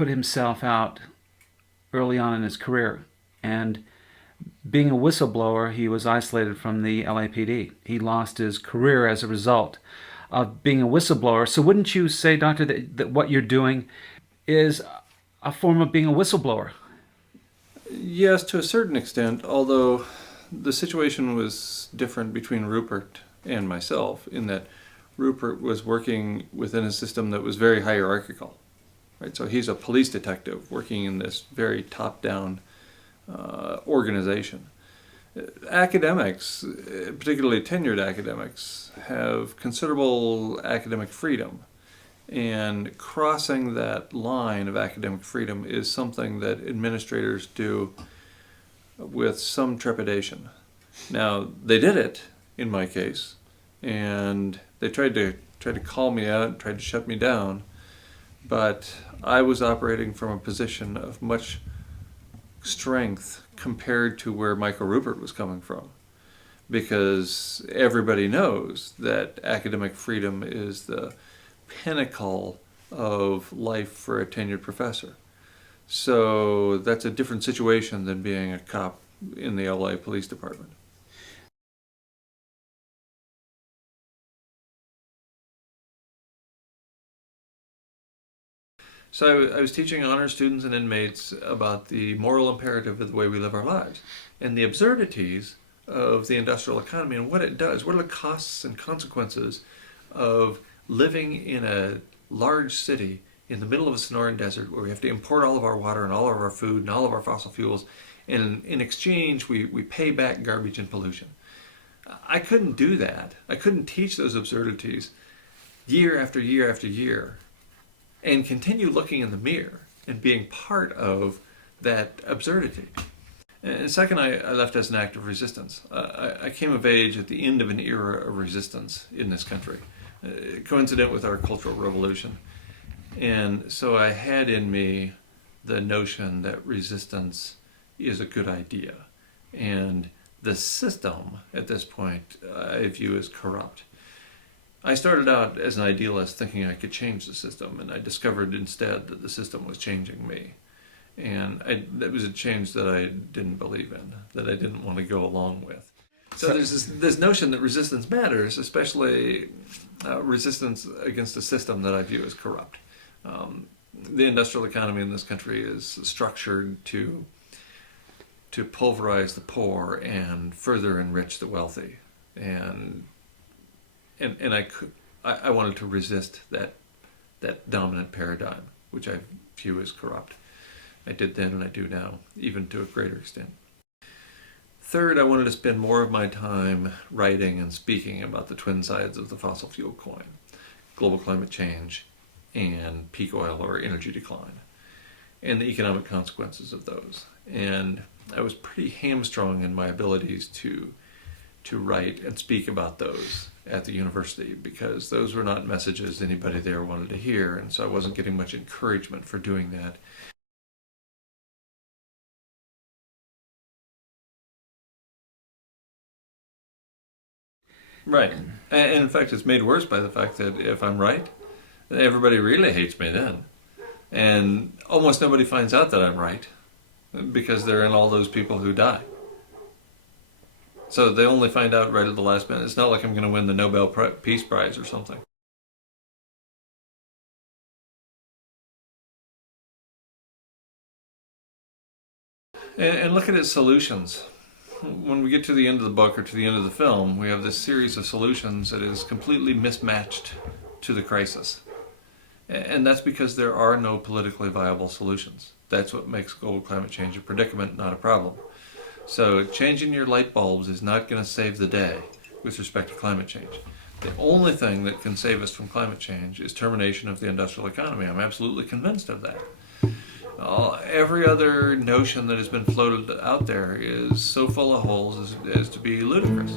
put himself out early on in his career. And being a whistleblower, he was isolated from the LAPD. He lost his career as a result of being a whistleblower. So wouldn't you say, Doctor, that what you're doing is a form of being a whistleblower? Yes, to a certain extent, although the situation was different between Ruppert and myself in that Ruppert was working within a system that was very hierarchical. Right? So he's a police detective working in this very top-down organization. Academics, particularly tenured academics, have considerable academic freedom. And crossing that line of academic freedom is something that administrators do with some trepidation. Now, they did it in my case, and they tried to call me out, tried to shut me down, but I was operating from a position of much strength compared to where Michael Ruppert was coming from, because everybody knows that academic freedom is the pinnacle of life for a tenured professor. So that's a different situation than being a cop in the LA Police Department. So I was teaching honor students and inmates about the moral imperative of the way we live our lives and the absurdities of the industrial economy and what it does. What are the costs and consequences of living in a large city in the middle of a Sonoran desert where we have to import all of our water and all of our food and all of our fossil fuels, and in exchange we pay back garbage and pollution. I couldn't do that. I couldn't teach those absurdities year after year after year and continue looking in the mirror and being part of that absurdity. And second, I left as an act of resistance. I came of age at the end of an era of resistance in this country, coincident with our Cultural Revolution. And so I had in me the notion that resistance is a good idea. And the system, at this point, I view as corrupt. I started out as an idealist thinking I could change the system, and I discovered instead that the system was changing me. And that was a change that I didn't believe in, that I didn't want to go along with. So there's this notion that resistance matters, especially resistance against a system that I view as corrupt. The industrial economy in this country is structured to pulverize the poor and further enrich the wealthy. And I wanted to resist that dominant paradigm, which I view as corrupt. I did then and I do now, even to a greater extent. Third, I wanted to spend more of my time writing and speaking about the twin sides of the fossil fuel coin: global climate change and peak oil or energy decline, and the economic consequences of those. And I was pretty hamstrung in my abilities to write and speak about those at the university, because those were not messages anybody there wanted to hear, and so I wasn't getting much encouragement for doing that. Right. And in fact, it's made worse by the fact that if I'm right, everybody really hates me then. And almost nobody finds out that I'm right, because they're in all those people who die. So they only find out right at the last minute. It's not like I'm going to win the Nobel Peace Prize or something. And look at its solutions. When we get to the end of the book or to the end of the film, we have this series of solutions that is completely mismatched to the crisis. And that's because there are no politically viable solutions. That's what makes global climate change a predicament, not a problem. So changing your light bulbs is not going to save the day with respect to climate change. The only thing that can save us from climate change is termination of the industrial economy. I'm absolutely convinced of that. Every other notion that has been floated out there is so full of holes as to be ludicrous.